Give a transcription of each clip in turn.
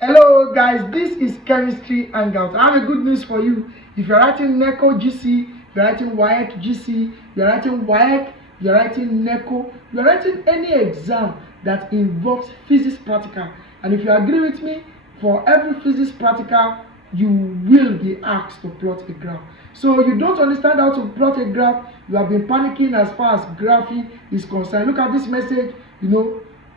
Hello guys, this is Chemistry Hangout. I have a good news for you. If you're writing NECO GC, you're writing WAEC GC, you're writing WAEC, you're writing NECO, you're writing any exam that involves physics practical, and if you agree with me, for every physics practical, you will be asked to plot a graph. So you don't understand how to plot a graph, you have been panicking as far as graphing is concerned. Look at this message,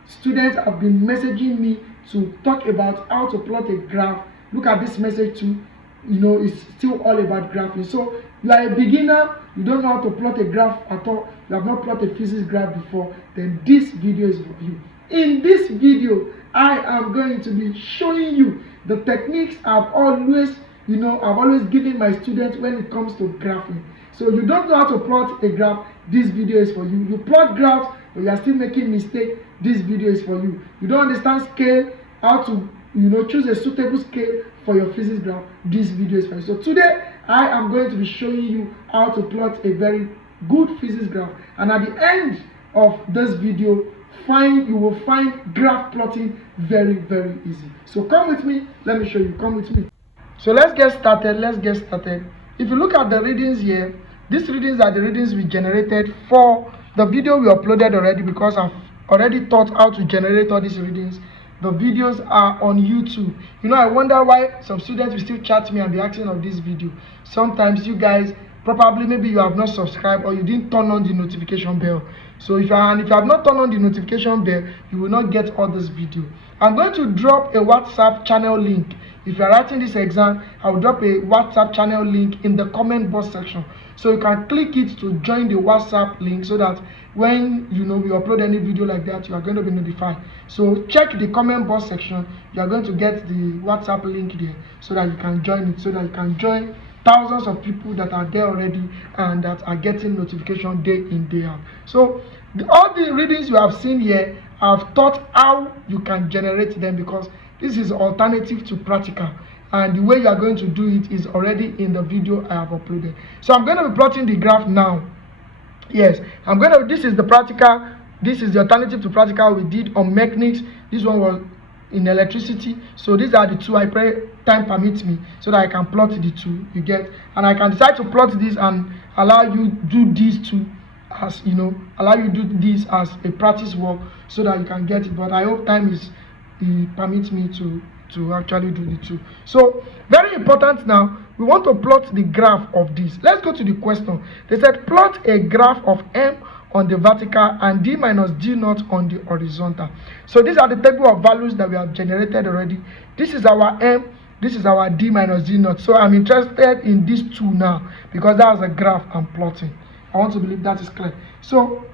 students have been messaging me to talk about how to plot a graph. Look at this message too. It's still all about graphing. So you are a beginner, you don't know how to plot a graph at all, you have not plotted a physics graph before, then this video is for you. In this video, I am going to be showing you the techniques I've always given my students when it comes to graphing. So you don't know how to plot a graph, this video is for you. You plot graphs, but you are still making mistakes, this video is for you. You don't understand scale, how to choose a suitable scale for your physics graph, this video is for you. So today I am going to be showing you how to plot a very good physics graph, and at the end of this video you will find graph plotting very easy. So come with me, let me show you. Come with me. So let's get started. If you look at the readings here, these readings are the readings we generated for the video we uploaded already, because I've already taught how to generate all these readings. The videos are on YouTube. I wonder why some students will still chat me and be asking of this video. Sometimes you guys probably, maybe you have not subscribed or you didn't turn on the notification bell. So if you have not turned on the notification bell, you will not get all this video. I'm going to drop a WhatsApp channel link. If you are writing this exam, I will drop a WhatsApp channel link in the comment box section, so you can click it to join the WhatsApp link, so that when we upload any video like that, you are going to be notified. So check the comment box section, you are going to get the WhatsApp link there, so that you can join it, so that you can join thousands of people that are there already and that are getting notification day in, day out. So all the readings you have seen here, I've taught how you can generate them, because this is alternative to practical, and the way you are going to do it is already in the video I have uploaded. So I'm going to be plotting the graph now. Yes, this is the practical, this is the alternative to practical we did on mechanics. This one was in electricity. So these are the two. I pray time permits me so that I can plot the two, you get, and I can decide to plot this and allow you do these two as a practice work, so that you can get it. But I hope time permits me to actually do the two. So very important, now we want to plot the graph of this. Let's go to the question. They said plot a graph of m on the vertical and d minus d naught on the horizontal. So these are the table of values that we have generated already. This is our m, this is our d minus d naught. So I'm interested in these two now, because that's a graph I'm plotting. I want to believe that is clear. So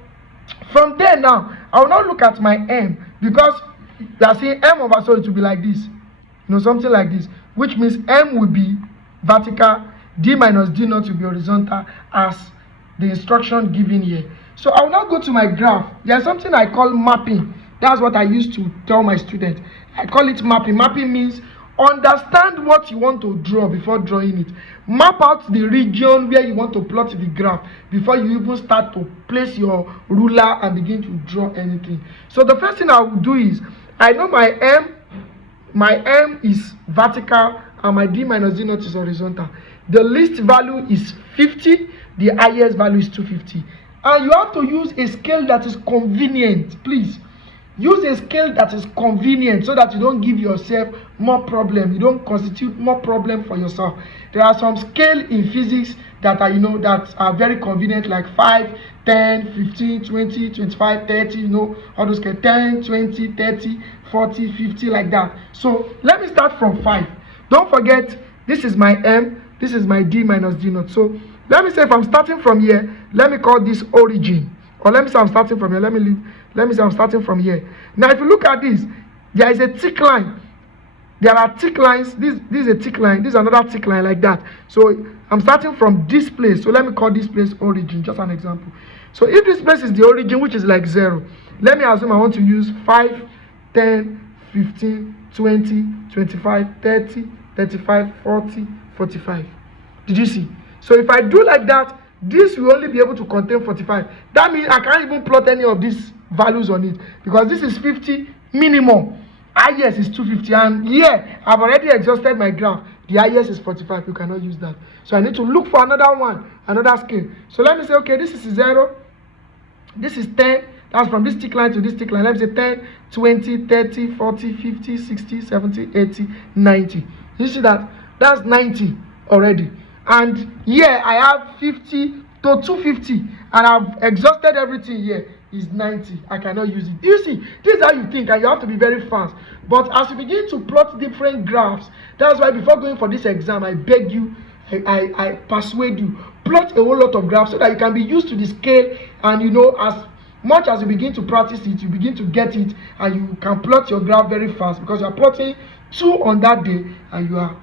from there now, I will not look at my m, because they are saying m over, so it will be like this, something like this, which means m will be vertical, d minus d naught will be horizontal, as the instruction given here. So I will now go to my graph. There's something I call mapping. That's what I used to tell my students. I call it mapping. Mapping means understand what you want to draw before drawing it. Map out the region where you want to plot the graph before you even start to place your ruler and begin to draw anything. So the first thing I will do is, I know my m is vertical and my d minus d naught is horizontal. The least value is 50, the highest value is 250. And you have to use a scale that is convenient. Please use a scale that is convenient, so that you don't give yourself more problem, you don't constitute more problem for yourself. There are some scale in physics that are that are very convenient, like 5, 10, 15, 20, 25, 30, all those scale, 10, 20, 30, 40, 50, like that. So let me start from 5. Don't forget, this is my m, this is my d minus d naught. So let me say, if I'm starting from here, let me call this origin, or let me say I'm starting from here. Let me say I'm starting from here. Now if you look at this, there is a thick line. There are thick lines. This is a thick line, this is another thick line, like that. So I'm starting from this place, so let me call this place origin, just an example. So if this place is the origin, which is like 0, let me assume I want to use 5, 10, 15, 20, 25, 30, 35, 40, 45. Did you see? So if I do like that, this will only be able to contain 45. That means I can't even plot any of these values on it, because this is 50 minimum. highest is 250, and here I've already exhausted my graph. The highest is 45. You cannot use that. So I need to look for another one, another scale. So let me say, okay, this is 0, this is 10. That's from this tick line to this tick line. Let me say 10, 20, 30, 40, 50, 60, 70, 80, 90. You see that? That's 90 already. And here I have 50 to 250, and I've exhausted everything here. Is 90. I cannot use it. You see, this is how you think, and you have to be very fast. But as you begin to plot different graphs, that's why before going for this exam, I beg you, I persuade you, plot a whole lot of graphs so that you can be used to the scale, and you know, as much as you begin to practice it, you begin to get it, and you can plot your graph very fast, because you are plotting 2 on that day, and you are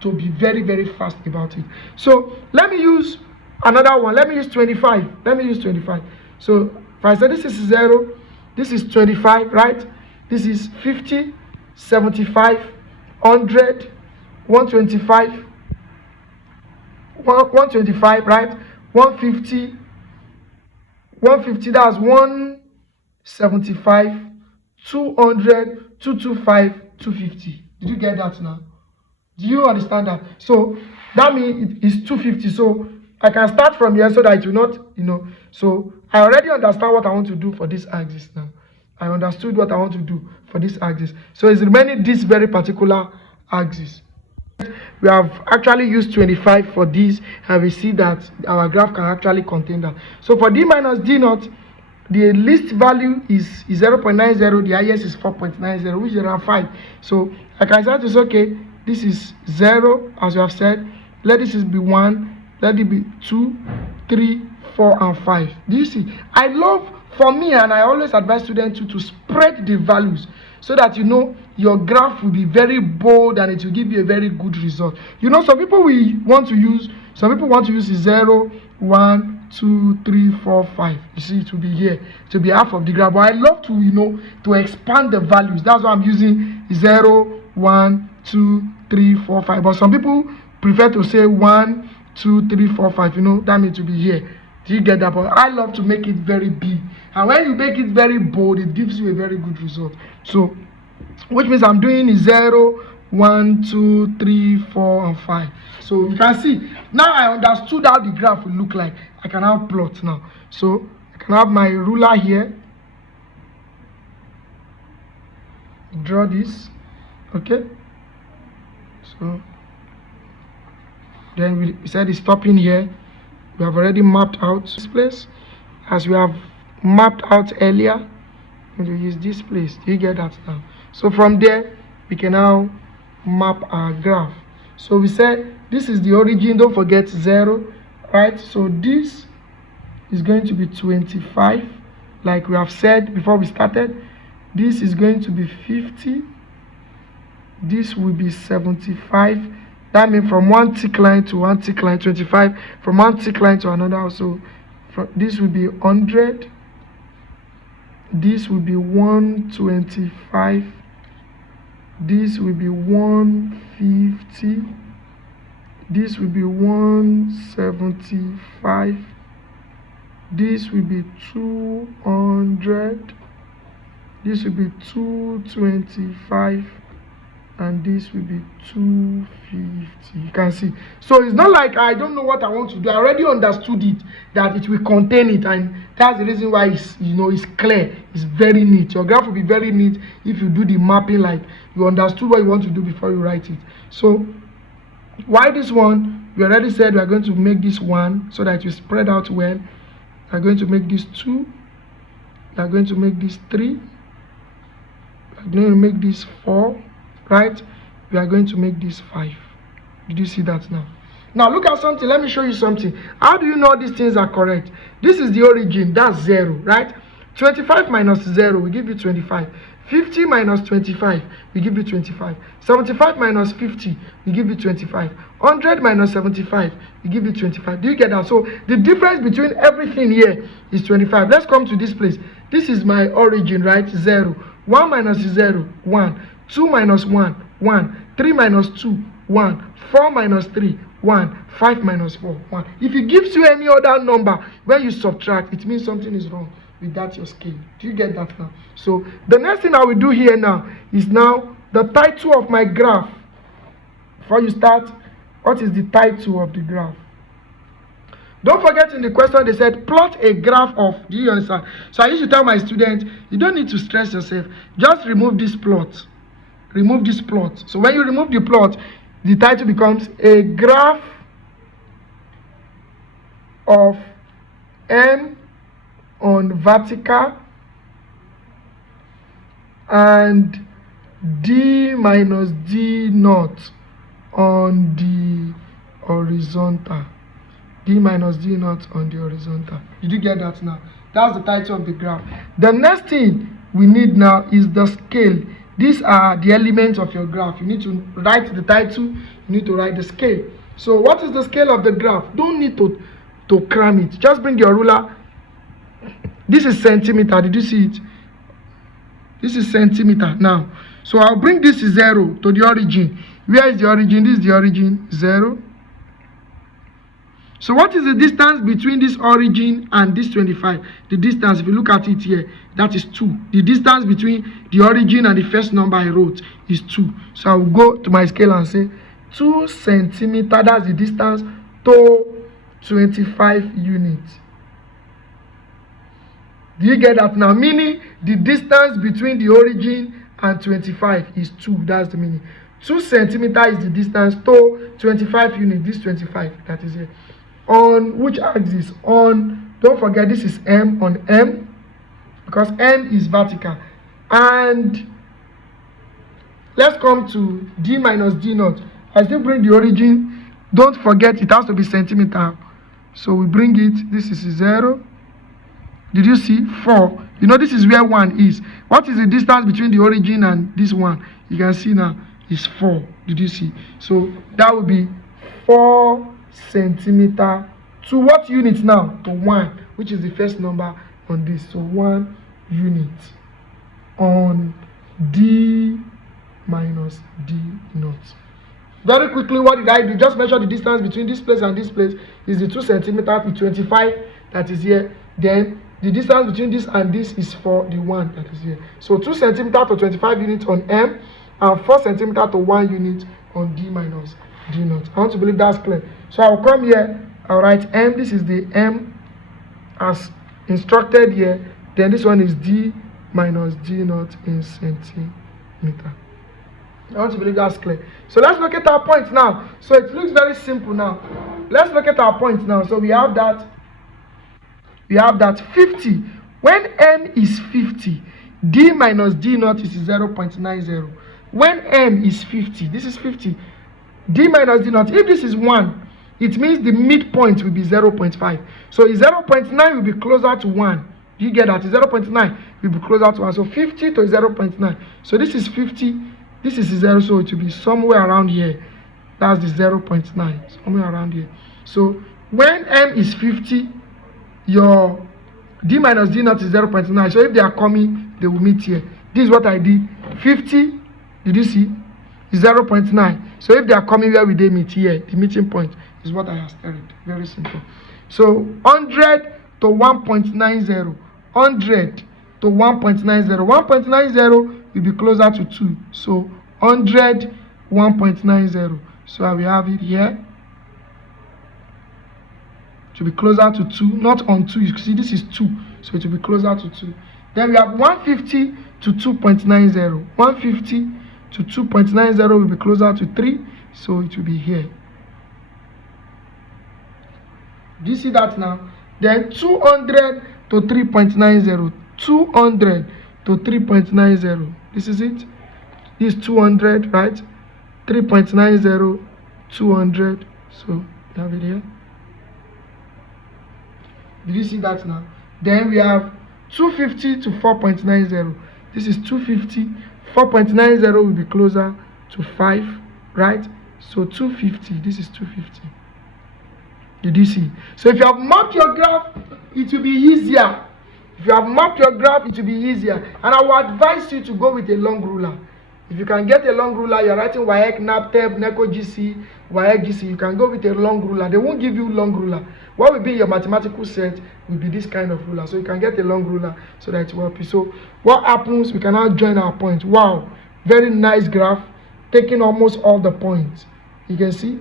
to be very, very fast about it. So let me use another one. Let me use 25. Let me use 25. So if I say this is 0, this is 25, right? This is 50, 75, 100, 125, 125, right? 150, 150, that's 175, 200, 225, 250. Did you get that now? Do you understand that? So that means it is 250. So I can start from here so that it will not, so I already understand what I want to do for this axis now. I understood what I want to do for this axis. So it's remaining this very particular axis. We have actually used 25 for this, and we see that our graph can actually contain that. So for D minus D naught, the least value is 0.90, the highest is 4.90, which is around 5. So I can start to say, okay, this is 0, as you have said. Let this be 1. Let it be 2, 3, 4, and 5. Do you see? I love, for me, and I always advise students to spread the values so that your graph will be very bold and it will give you a very good result. Some people want to use 0, 1, 2, 3, 4, 5. You see, it will be here. It will be half of the graph. But I love to to expand the values. That's why I'm using 0, 1, 2, 3, 4, 5. But some people prefer to say 1, 2, 3, 4, 5. That means to be here. Do you get that? But I love to make it very big, and when you make it very bold, it gives you a very good result. So which means I'm doing 0, 1, 2, 3, 4, and 5. So you can see now I understood how the graph will look like. I can now plot now. So I can have my ruler here, draw this, okay. So then we said it's stopping here. We have already mapped out this place as we have mapped out earlier. I'm going to use this place. Do you get that now? So from there, we can now map our graph. So we said this is the origin. Don't forget 0, right? So this is going to be 25, like we have said before we started. This is going to be 50. This will be 75. That means from one tick line to one tick line, 25. From one tick line to another also. This will be 100. This will be 125. This will be 150. This will be 175. This will be 200. This will be 225. And this will be 250. You can see. So it's not like I don't know what I want to do. I already understood it, that it will contain it, and that's the reason why it's it's clear. It's very neat. Your graph will be very neat if you do the mapping, like you understood what you want to do before you write it. So why this one? We already said we are going to make this 1 so that it will spread out well. We are going to make this 2. We are going to make this 3. We are going to make this 4. Right? We are going to make this 5. Did you see that now? Now look at something. Let me show you something. How do you know these things are correct? This is the origin. That's 0, right? 25 minus 0 will give you 25. 50 minus 25 will give you 25. 75 minus 50 will give you 25. 100 minus 75 will give you 25. Do you get that? So the difference between everything here is 25. Let's come to this place. This is my origin, right? 0. 1 minus 0, 1. 2 minus 1, 1. 3 minus 2, 1. 4 minus 3, 1. 5 minus 4, 1. If it gives you any other number when you subtract, it means something is wrong. with that your scale. Do you get that now? So the next thing I will do here now is now the title of my graph. Before you start, what is the title of the graph? Don't forget, in the question they said plot a graph of, do you understand? So I used to tell my students, you don't need to stress yourself, just remove this plot. Remove this plot. So when you remove the plot, the title becomes a graph of M on vertical and D minus D naught on the horizontal. D minus D naught on the horizontal. Did you get that now? That's the title of the graph. The next thing we need now is the scale. These are the elements of your graph. You need to write the title, you need to write the scale. So what is the scale of the graph? Don't need to cram it. Just bring your ruler. This is centimeter. Did you see it? This is centimeter now. So I'll bring this 0 to the origin. Where is the origin? This is the origin, 0. So what is the distance between this origin and this 25? The distance, if you look at it here, that is 2. The distance between the origin and the first number I wrote is 2. So I will go to my scale and say 2 centimeter, that's the distance to 25 units. Do you get that now? Meaning the distance between the origin and 25 is 2. That's the meaning. 2 centimeter is the distance to 25 units. This 25, that is here. On which axis? On, don't forget, this is M, on M, because M is vertical. And let's come to D minus D naught. I still bring the origin. Don't forget, it has to be centimeter. So we bring it. This is 0. Did you see? 4. You know, this is where 1 is. What is the distance between the origin and this one? You can see now is 4. Did you see? So that would be 4 centimeter to what unit now? To 1, which is the first number on this. So 1 unit on D minus D naught. Very quickly, what did I do? Just measure the distance between this place and this place is the 2 centimeter to 25 that is here. Then the distance between this and this is for the 1 that is here. So 2 centimeter to 25 units on M and 4 centimeter to 1 unit on D minus D naught. I want to believe that's clear. So I'll come here, I'll write M. This is the M as instructed here. Then this one is D minus D naught in centimeter. I want to believe that's clear. So let's look at our points now. So it looks very simple now. Let's look at our points now. So we have that 50. When M is 50, D minus D naught is 0.90. When M is 50, this is 50. D minus D naught, if this is 1, it means the midpoint will be 0.5. So 0.9 will be closer to 1. Do you get that? 0.9 will be closer to 1. So 50 to 0.9. So this is 50. This is 0. So it will be somewhere around here. That's the 0.9. Somewhere around here. So when M is 50, your D minus D naught is 0.9. So if they are coming, they will meet here. This is what I did. 50, did you see? Is 0.9. So if they are coming, where will they meet? Here. The meeting point is what I have started. Very simple. So 100 to 1.90. 100 to 1.90. 1.90 will be closer to 2. So 100, 1.90. So I will have it here. To be closer to 2, not on 2. You see, this is 2, so it will be closer to 2. Then we have 150 to 2.90. 150 to 2.90 will be closer to 3, so it will be here. Do you see that now? Then 200 to 3.90. 200 to 3.90. This is it. This is 200, right? 3.90, 200. So you have it here. Did you see that now? Then we have 250 to 4.90. This is 250. 4.90 will be closer to 5, right? So 250. This is 250. Did you see? So if you have marked your graph, it will be easier. If you have marked your graph, it will be easier. And I will advise you to go with a long ruler. If you can get a long ruler, you're writing WAEC, NAPTEP, NECO GC, WAEC GC, you can go with a long ruler. They won't give you long ruler. What will be your mathematical set will be this kind of ruler. So you can get a long ruler so that it will help you. So what happens, we can now join our points. Wow, very nice graph, taking almost all the points. You can see.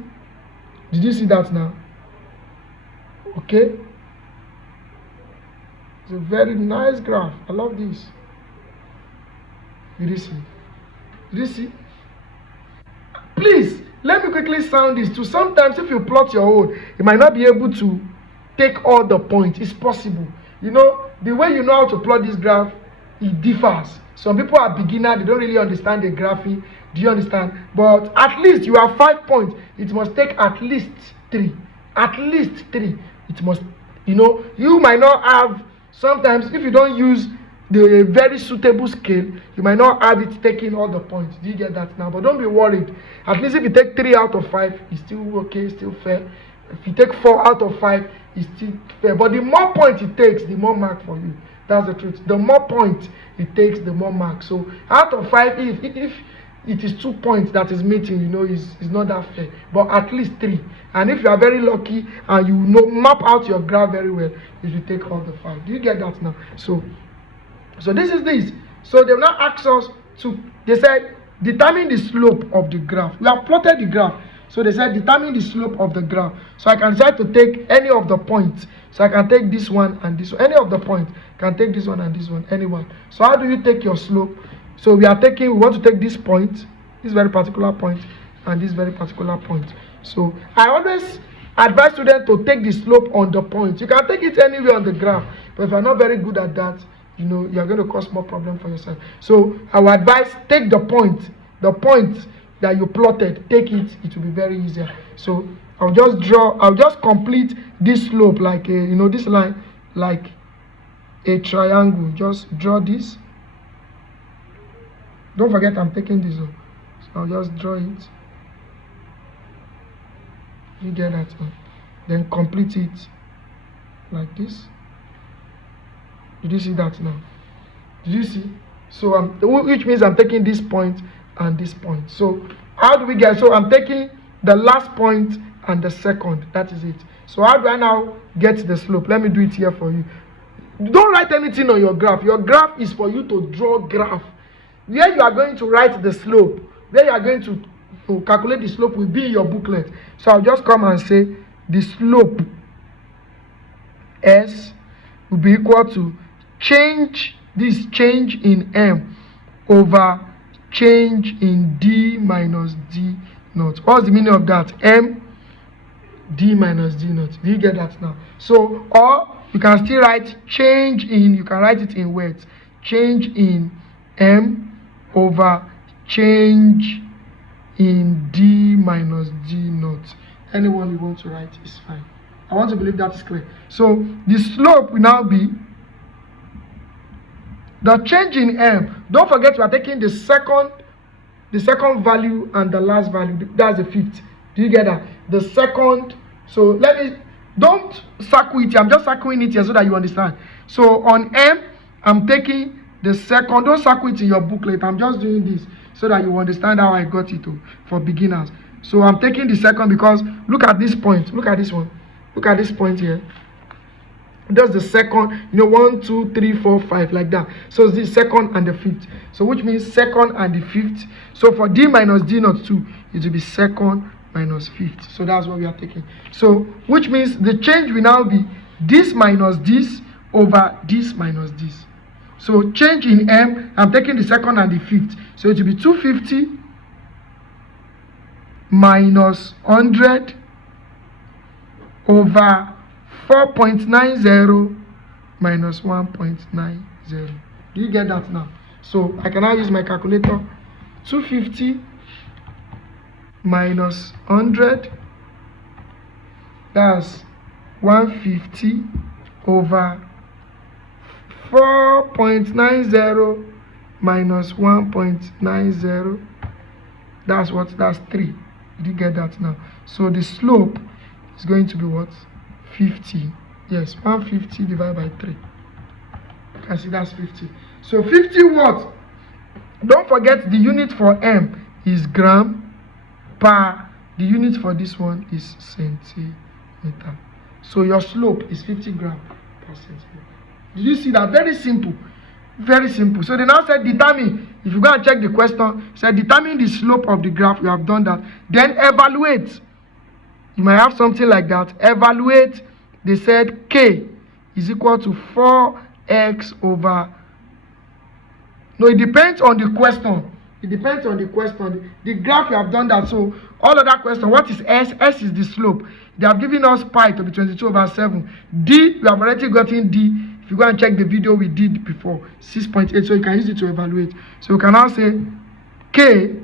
Did you see that now? Okay. It's a very nice graph. I love this. Did you see? Did you see? Please, let me quickly sound this too. Sometimes if you plot your own, you might not be able to take all the points. It's possible. You know, the way you know how to plot this graph, it differs. Some people are beginner, they don't really understand the graphing. Do you understand? But at least you have 5 points. It must take at least 3. At least 3. It must, you know, you might not have, sometimes if you don't use the very suitable scale, you might not have it taking all the points. Do you get that now? But don't be worried. At least if you take 3 out of 5, it's still okay, still fair. If you take 4 out of 5, it's still fair. But the more points it takes, the more mark for you. That's the truth. The more points it takes, the more mark. So out of 5, if it is 2 points that is meeting, you know, is not that fair. But at least 3. And if you are very lucky and you know map out your graph very well, you should take all the 5. Do you get that now? So this is this. So they now asked us to, they said, determine the slope of the graph. We have plotted the graph. So they said, determine the slope of the graph. So I can decide to take any of the points. So I can take this one and this one. Any of the points. Can take this one and this one. Anyone. So how do you take your slope? So we want to take this point, this very particular point, and this very particular point. So I always advise students to take the slope on the point. You can take it anywhere on the graph. But if you're not very good at that, you know, you're going to cause more problem for yourself. So I would advise, take the point that you plotted, take it, it will be very easier. So I'll just complete this slope like a, you know, this line like a triangle. Just draw this. Don't forget I'm taking this one. So I'll just draw it. You get that one. Then complete it like this. Did you see that now? Did you see? So which means I'm taking this point and this point. So how do we get? So I'm taking the last point and the second. That is it. So how do I now get the slope? Let me do it here for you. Don't write anything on your graph. Your graph is for you to draw graph. Where you are going to write the slope, where you are going to calculate the slope will be in your booklet. So I'll just come and say the slope S will be equal to change in M over change in D minus D naught. What's the meaning of that? M D minus D naught. Do you get that now? So, or you can still write change in, you can write it in words. Change in M over change in D minus D naught. Anyone you want to write is fine. I want to believe that is clear. So the slope will now be the change in M. Don't forget we are taking the second value and the last value. That's the fifth. Do you get that? The second. So don't circle it here. I'm just circling it here so that you understand. So on M, I'm taking the second. Don't circle it in your booklet. I'm just doing this so that you understand how I got it for beginners. So I'm taking the second because look at this point. Look at this one. Look at this point here. That's the second, you know, 1, 2, 3, 4, 5, like that. So it's the second and the fifth. So which means second and the fifth. So for D minus D naught 2, it will be second minus fifth. So that's what we are taking. So which means the change will now be this minus this over this minus this. So change in M, I'm taking the second and the fifth. So it will be 250 minus 100 over 4.90 minus 1.90. Do you get that now? So I can now use my calculator. 250 minus 100, that's 150 over 4.90 minus 1.90. That's what? That's 3. Did you get that now? So the slope is going to be what? 50. Yes, 150 divided by 3. You can see that's 50. So 50 what? Don't forget the unit for M is gram per. The unit for this one is centimeter. So your slope is 50 gram per centimeter. Did you see that? Very simple. Very simple. So they now said determine. If you go and check the question, said determine the slope of the graph. You have done that. Then evaluate. You might have something like that. Evaluate. They said K is equal to 4x over. No, it depends on the question. It depends on the question. The graph, you have done that. So all of that question, what is S? S is the slope. They have given us pi to be 22 over 7. D, we have already gotten D. If you go and check the video we did before, 6.8. So you can use it to evaluate. So we can now say K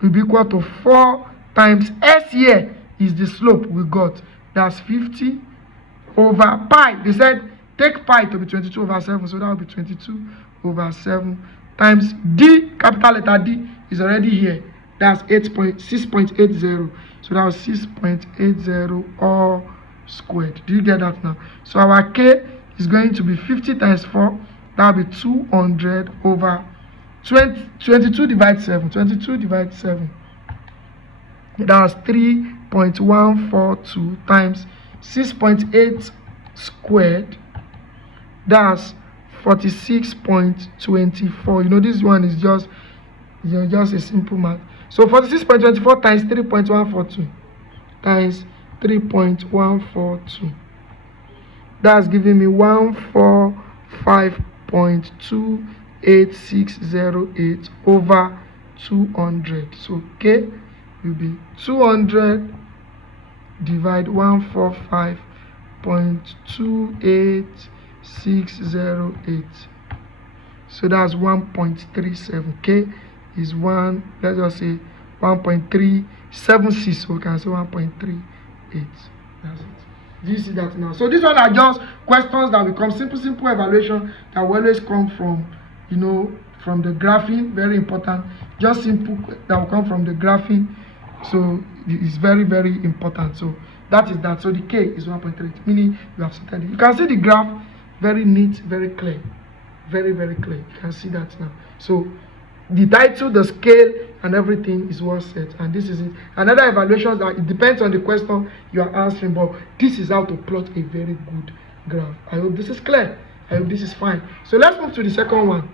will be equal to 4 times S here is the slope we got. That's 50 over pi. They said take pi to be 22 over 7. So that will be 22 over 7 times D, capital letter D is already here. That's 6.80. So that was 6.80 all squared. Do you get that now? So our K is going to be 50 times 4. That will be 200 over 22 divided 7. 22 divided 7. That's 3.142 times 6.8 squared. That's 46.24. You know, this one is just a simple math. So 46.24 times 3.142 times 3.142. That's giving me 145.2868 over 200. So K will be 200 divide 145.28608. So that's 1.37. K is one, let's just say 1.376. So we can say 1.38. That's it. Do you see that now? So these ones are just questions that become simple evaluation that will always come from, you know, from the graphing. Very important. Just simple that will come from the graphing. So it's very important. So that is that. So the K is 1.38, meaning you have started it. You can see the graph, very neat, very clear. Very clear. You can see that now. So the title, the scale, and everything is well set. And this is it. Another evaluation that it depends on the question you are answering, but this is how to plot a very good graph. I hope this is clear. I hope this is fine. So let's move to the second one.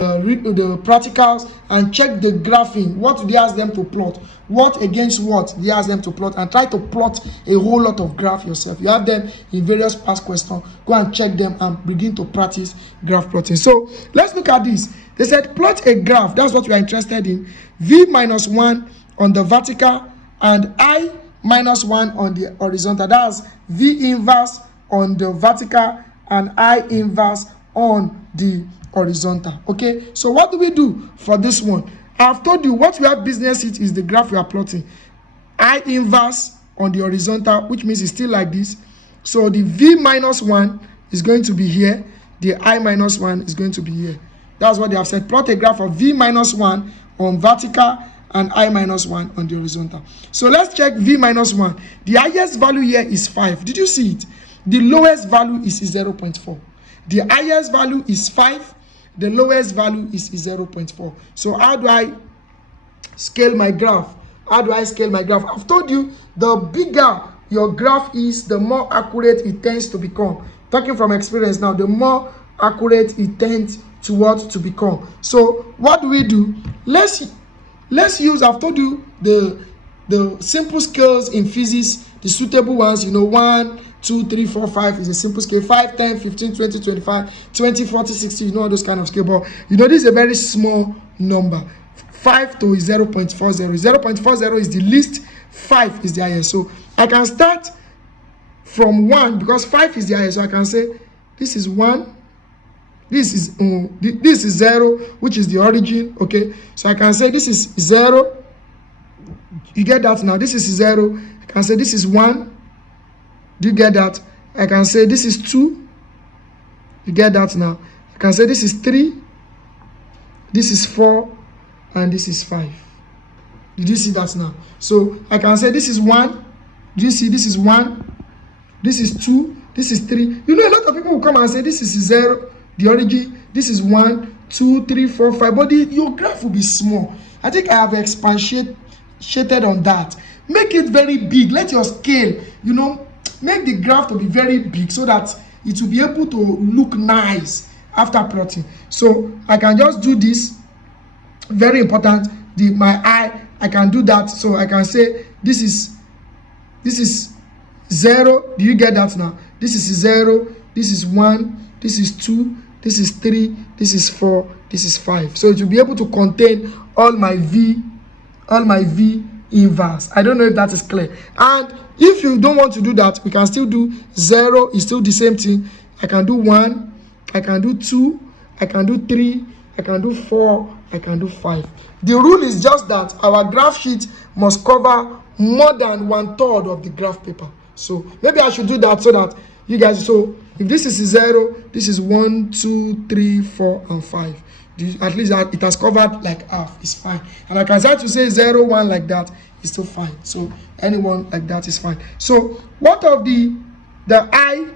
Read the practicals and check the graphing. What they ask them to plot, what against what they ask them to plot, and try to plot a whole lot of graph yourself. You have them in various past questions. Go and check them and begin to practice graph plotting. So let's look at this. They said plot a graph. That's what we are interested in. V minus 1 on the vertical and I minus 1 on the horizontal. That's V inverse on the vertical and I inverse on the horizontal. Okay, so what do we do for this one? I've told you what we have business it is the graph we are plotting. I inverse on the horizontal, which means it's still like this. So the V minus 1 is going to be here. The I minus 1 is going to be here. That's what they have said. Plot a graph of V minus 1 on vertical and I minus 1 on the horizontal. So let's check V minus 1. The highest value here is 5. Did you see it? The lowest value is 0.4. The highest value is 5. The lowest value is 0.4. So how do I scale my graph? How do I scale my graph? I've told you the bigger your graph is, the more accurate it tends to become. Talking from experience now, the more accurate it tends to what to become. So what do we do? Let's use, I've told you the simple scales in physics, the suitable ones, you know, 1, 2, 3, 4, 5 is a simple scale. 5, 10, 15, 20, 25, 20, 40, 60, you know all those kind of scale. But you know, this is a very small number. 5 to 0.40. 0.40 is the least, 5 is the highest. So I can start from 1 because 5 is the highest. So I can say this is 1. This is 0, which is the origin. Okay, so I can say this is 0. You get that now? This is 0. I can say this is 1. Do you get that? I can say this is 2. You get that now? I can say this is 3. This is 4. And this is 5. Did you see that now? So I can say this is 1. Do you see this is 1? This is 2. This is 3. You know, a lot of people will come and say this is 0, the origin. This is 1, 2, 3, 4, 5, but your graph will be small. I think I have expatiated on that. Make it very big. Let your scale, you know, make the graph to be very big so that it will be able to look nice after plotting. So I can just do this. Very important. My eye, I can do that. So I can say this is 0. Do you get that now? This is 0. This is 1. This is 2. This is 3. This is 4. This is 5. So it will be able to contain all my V inverse. I don't know if that is clear. And if you don't want to do that, we can still do 0. It's still the same thing. I can do 1. I can do 2. I can do 3. I can do 4. I can do 5. The rule is just that our graph sheet must cover more than 1/3 of the graph paper. So maybe I should do that so that you guys, so if this is 0, this is 1, 2, 3, 4, and 5. At least it has covered like half. It's fine. And I can start to say 0, 1 like that. It's still fine. So anyone like that is fine. So what of the I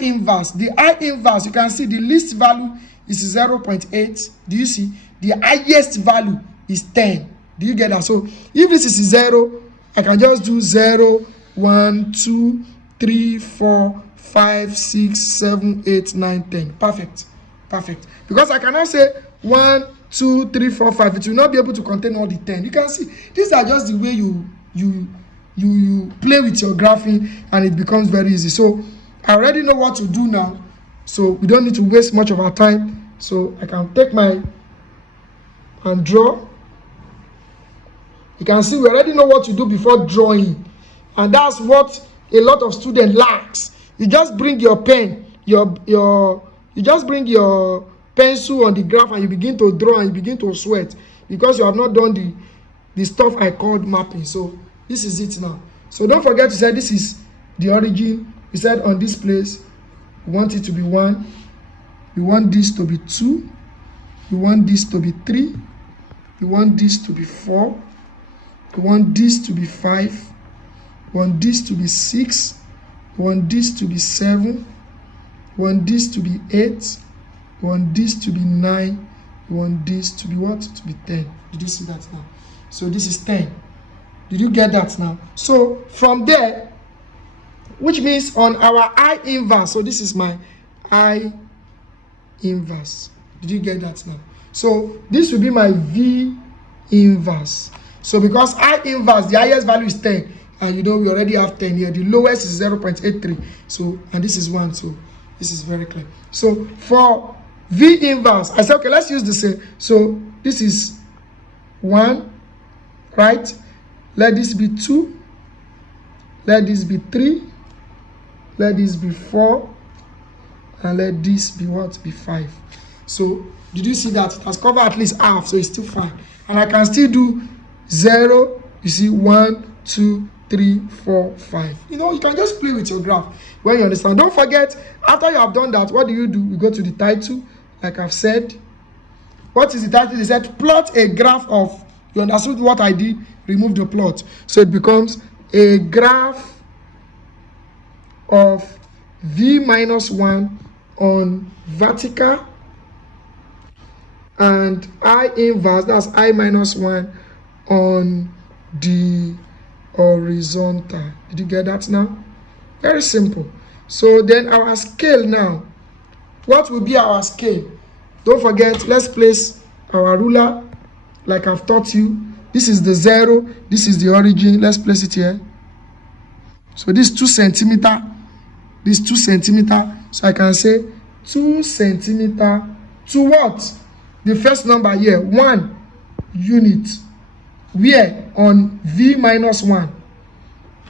inverse? The I inverse, you can see the least value is 0.8. Do you see? The highest value is 10. Do you get that? So if this is 0, I can just do 0, 1, 2, 3, 4, 5, 6, 7, 8, 9, 10. Perfect. Perfect. Because I cannot say 1, 2, 3, 4, 5. It will not be able to contain all the 10. You can see these are just the way you play with your graphing, and it becomes very easy. So I already know what to do now. So we don't need to waste much of our time. So I can take my and draw. You can see we already know what to do before drawing, and that's what a lot of students lacks. You just bring your pen, you just bring your pencil on the graph, and you begin to draw, and you begin to sweat because you have not done the stuff I called mapping. So this is it now. So don't forget to say this is the origin. We said on this place we want it to be 1, we want this to be 2, we want this to be 3, we want this to be 4, we want this to be 5, we want this to be 6, we want this to be 7, we want this to be 8, we want this to be 9, we want this to be what? To be 10. Did you see that now? So this is 10. Did you get that now? So from there, which means on our I inverse, so this is my I inverse. Did you get that now? So this will be my V inverse. So because I inverse, the highest value is 10, and you know we already have 10 here. The lowest is 0.83. So, and this is 1. So this is very clear. So for V inverse, I said, okay, let's use the same. So this is 1, right? Let this be 2. Let this be 3. Let this be 4. And let this be what? Be 5. So did you see that? It has covered at least half, so it's still fine. And I can still do 0. You see, 1, 2, 3, 4, 5. You know, you can just play with your graph when you understand. Don't forget, after you have done that, what do? We go to the title, like I've said. What is the title? They said plot a graph of, you understood what I did? Remove the plot. So it becomes a graph of V minus 1 on vertical and I inverse, that's I minus 1 on the horizontal. Did you get that now? Very simple. So then our scale now. What will be our scale? Don't forget, let's place our ruler like I've taught you. This is the 0. This is the origin. Let's place it here. So this 2 centimeter. This 2 centimeter. So I can say 2 centimeter to what? The first number here, 1 unit. Where? On V minus 1.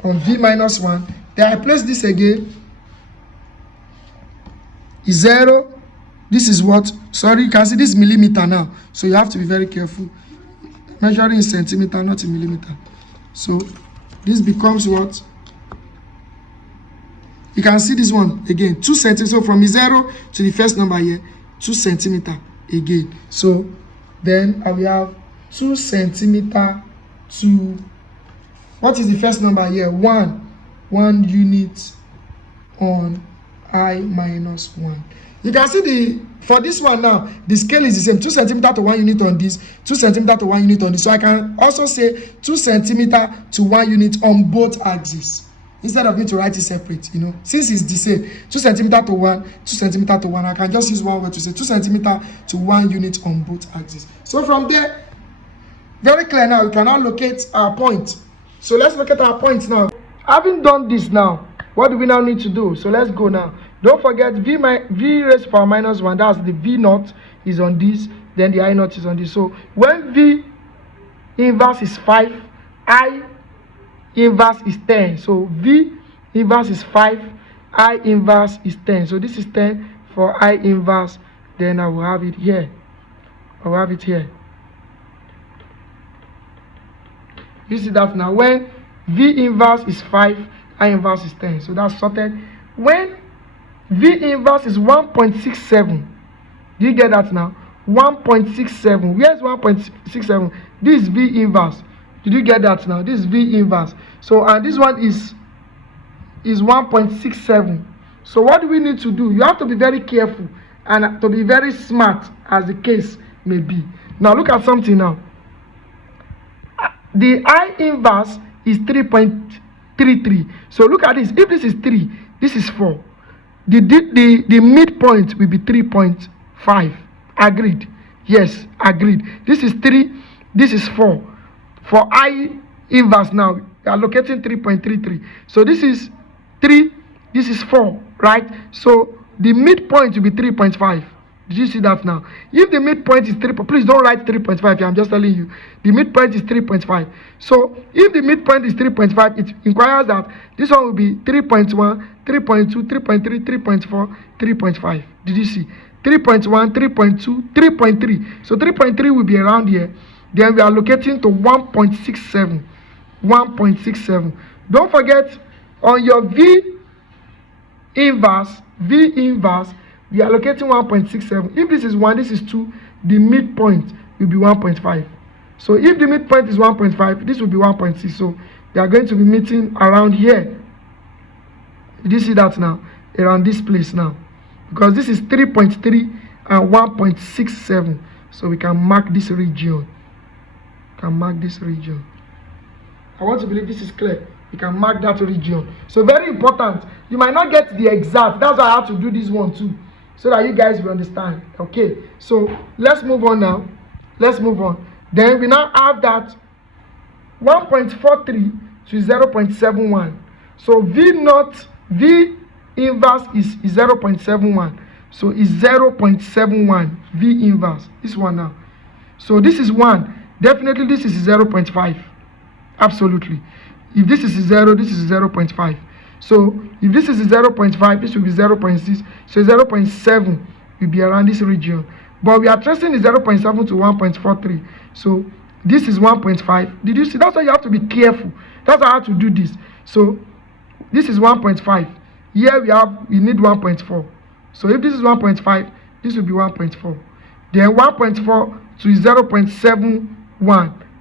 On V minus 1. Then I place this again. Is 0. This is what? Sorry, you can see this is millimeter now. So you have to be very careful. Measuring in centimeter, not in millimeter. So this becomes what? You can see this one again, 2 centimeters. So from 0 to the first number here, 2 centimeter again. So then I will have 2 centimeter to, what is the first number here? 1 unit on I minus 1. You can see for this one now, the scale is the same, 2 centimeter to 1 unit on this, 2 centimeter to 1 unit on this. So I can also say 2 centimeter to 1 unit on both axes, instead of me to write it separate, since it's the same, 2 centimeter to 1, 2 centimeter to 1, I can just use one word to say 2 centimeter to 1 unit on both axes. So from there, very clear now, we can now locate our point. So let's look at our point now. Having done this now, what do we now need to do? So let's go now. Don't forget v raised to power minus 1, that's the v naught is on this, then the I naught is on this. So when v inverse is 5, I inverse is 10. So v inverse is 5, I inverse is 10. So this is 10 for I inverse, then I will have it here. I will have it here. You see that now? When v inverse is 5, I inverse is 10. So that's sorted. When v inverse is 1.67, do you get that now? 1.67. Where's 1.67? This is v inverse. Did you get that now? This is v inverse. So and this one is 1.67. So what do we need to do? You have to be very careful and to be very smart, as the case may be. Now look at something now. The I inverse is 3.33. So look at this. If this is 3, this is 4. The midpoint will be 3.5. Agreed? Yes, agreed. This is 3, this is 4. For I inverse now, we are locating 3.33. So this is 3, this is 4, right? So the midpoint will be 3.5. Did you see that now? If the midpoint is 3, please don't write 3.5 here, I'm just telling you. The midpoint is 3.5. So if the midpoint is 3.5, it inquires that this one will be 3.1, 3.2, 3.3, 3.4, 3.5. Did you see? 3.1, 3.2, 3.3. So 3.3 will be around here. Then we are locating to 1.67. 1.67. Don't forget, on your V inverse, we are locating 1.67. If this is 1, this is 2, the midpoint will be 1.5. So if the midpoint is 1.5, this will be 1.6. So they are going to be meeting around here. Did you see that now? Around this place now. Because this is 3.3 and 1.67. So we can mark this region. I want to believe this is clear. You can mark that region. So very important. You might not get the exact. That's why I have to do this one too, so that you guys will understand. Okay. So let's move on now. Let's move on. Then we now have that 1.43 to 0.71. So V inverse is 0.71. So it's 0.71 V inverse. This one now. So this is 1. Definitely this is 0.5. Absolutely. If this is 0, this is 0.5. So if this is 0.5, this will be 0.6. So 0.7 will be around this region. But we are tracing the 0.7 to 1.43. So this is 1.5. Did you see? That's why you have to be careful. That's why I have to do this. So this is 1.5. Here we need 1.4. So if this is 1.5, this will be 1.4. Then 1.4 to 0.71.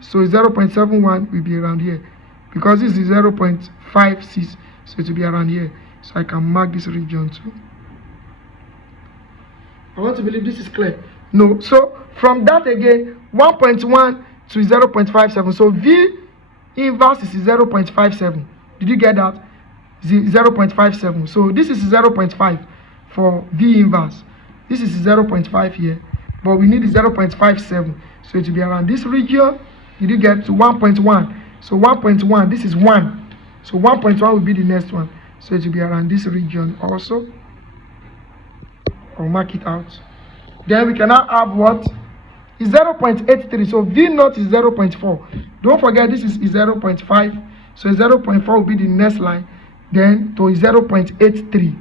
So 0.71 will be around here. Because this is 0.56, so it will be around here. So I can mark this region too. I want to believe this is clear. No, so from that again, 1.1 to 0.57. So V inverse is 0.57. Did you get that? 0.57. So this is 0.5 for V inverse. This is 0.5 here, but we need 0.57. So it will be around this region. Did you get to 1.1? So 1.1, this is 1. So 1.1 will be the next one. So it will be around this region also. I'll mark it out. Then we can now have what? Is 0.83. So V naught is 0.4. Don't forget this is 0.5. So 0.4 will be the next line. Then to 0.83.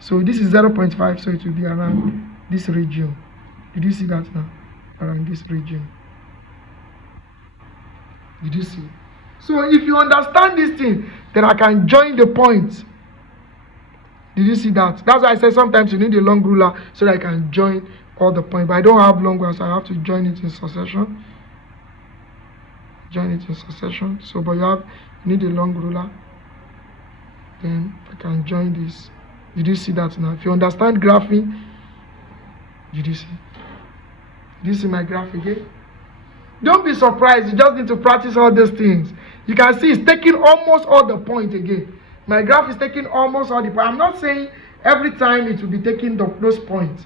So this is 0.5. So it will be around this region. Did you see that now? Around this region. Did you see? So if you understand this thing, then I can join the points. Did you see that? That's why I said sometimes you need a long ruler so that I can join all the points. But I don't have long ones, so I have to join it in succession. So but you need a long ruler. Then I can join this. Did you see that now? If you understand graphing, Did you see? Did you see my graph again? Don't be surprised. You just need to practice all these things. You can see it's taking almost all the point again. My graph is taking almost all the point. I'm not saying every time it will be taking those points.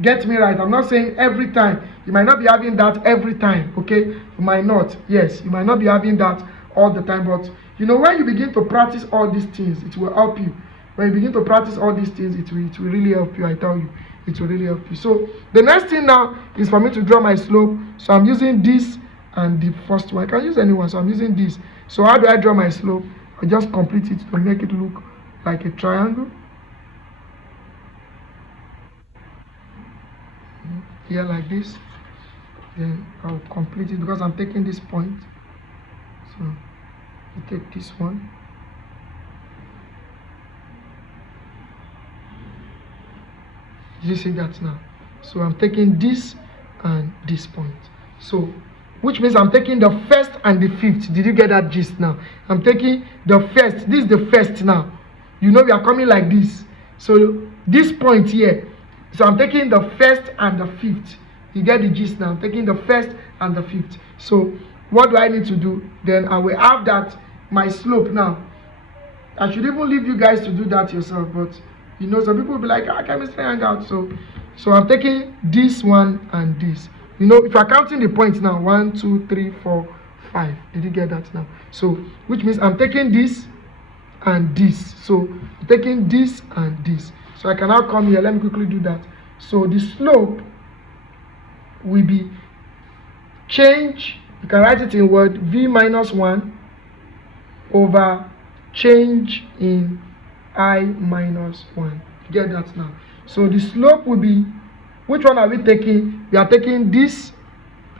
Get me right. I'm not saying every time. You might not be having that every time. Okay? You might not. Yes, you might not be having that all the time. But you know, when you begin to practice all these things, it will help you. When you begin to practice all these things, it will really help you. I tell you, it will really help you. So the next thing now is for me to draw my slope. So I'm using this and the first one. I can use anyone. So I'm using this. So how do I draw my slope? I just complete it to make it look like a triangle. Here like this. Then I'll complete it because I'm taking this point. So I take this one. Did you see that now? So I'm taking this and this point. So which means I'm taking the first and the fifth. Did you get that gist now? I'm taking the first. This is the first now. You know we are coming like this. So this point here. So I'm taking the first and the fifth. You get the gist now. I'm taking the first and the fifth. So what do I need to do? Then I will have that my slope now. I should even leave you guys to do that yourself. But you know, some people will be like, chemistry hang out. So I'm taking this one and this. You know, if you're counting the points now, 1, 2, 3, 4, 5. Did you get that now? So, which means I'm taking this and this. So, I'm taking this and this. So, I can now come here. Let me quickly do that. So, the slope will be change. You can write it in word v minus 1 over change in I minus 1. You get that now? So, the slope will be, which one are we taking? We are taking this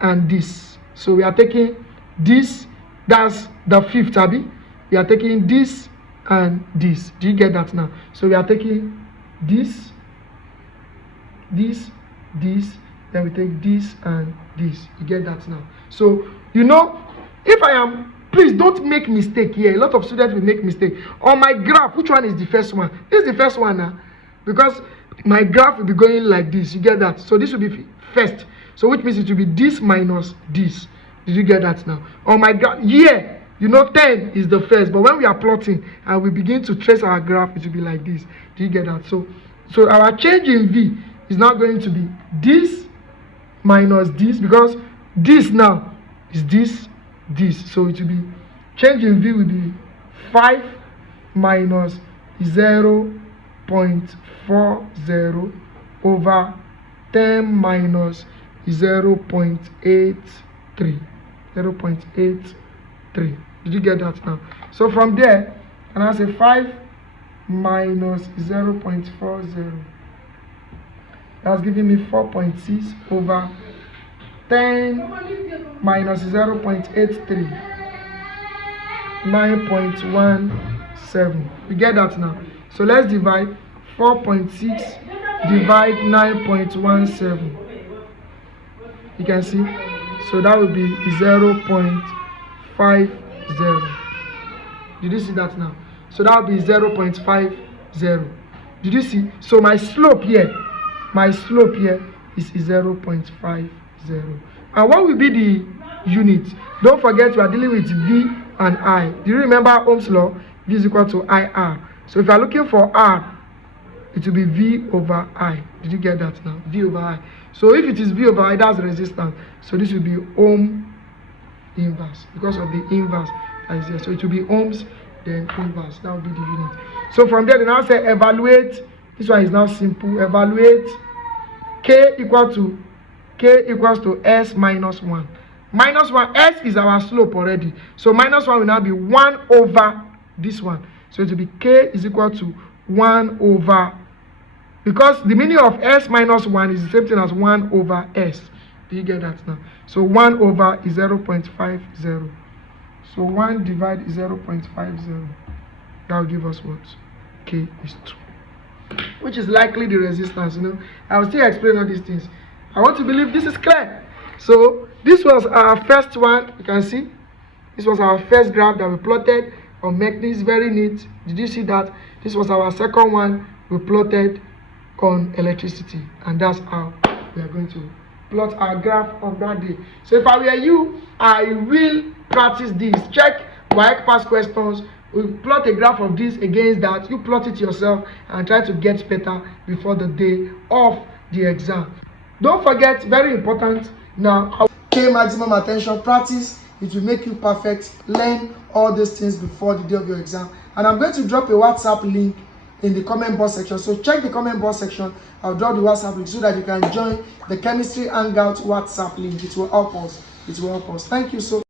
and this. So we are taking this, that's the fifth, Abby. We are taking this and this. Do you get that now? So we are taking this, this, then we take this and this. You get that now? So, you know, if I am, please don't make mistake here. A lot of students will make mistake. On my graph, which one is the first one? This is the first one now. Because my graph will be going like this. You get that? So this will be first. So which means it will be this minus this. Did you get that now? On my graph, yeah, you know 10 is the first. But when we are plotting and we begin to trace our graph, it will be like this. Do you get that? So our change in V is now going to be this minus this, because this now is this. So it will be, change in V will be 5 minus 0.40 over 10 minus 0.83. 0.83. Did you get that now? So from there, and I say 5 minus 0.40. That's giving me 4.6 over 10 minus 0.83. 9.17. We get that now. So let's divide 4.6 divide 9.17. You can see. So that will be 0.50. Did you see that now? So that will be 0.50. Did you see? So my slope here is 0.50. And what will be the unit? Don't forget we are dealing with V and I. Do you remember Ohm's law? V is equal to IR. So if you are looking for R, it will be V over I. Did you get that now? V over I. So if it is V over I, that's resistance. So this will be Ohm inverse because of the inverse that is here. So it will be ohms, then inverse. That will be the unit. So from there, they now say evaluate. This one is now simple. Evaluate K equals to S minus 1. Minus 1, S is our slope already. So minus 1 will now be 1 over this one. So it will be K is equal to 1 over, because the meaning of S minus 1 is the same thing as 1 over S. Do you get that now? So 1 over is 0.50. So 1 divided 0.50. That will give us what? K is 2. Which is likely the resistance, you know. I will still explain all these things. I want to believe this is clear. So this was our first one. You can see. This was our first graph that we plotted on magnets. Very neat. Did you see that? This was our second one we plotted on electricity. And that's how we are going to plot our graph of that day. So if I were you, I will practice this. Check WAEC past questions. We plot a graph of this against that. You plot it yourself and try to get better before the day of the exam. Don't forget, very important now, pay maximum attention, practice. It will make you perfect. Learn all these things before the day of your exam. And I'm going to drop a WhatsApp link in the comment box section. So check the comment box section. I'll drop the WhatsApp link so that you can join the chemistry hangout WhatsApp link. It will help us. It will help us. Thank you so much.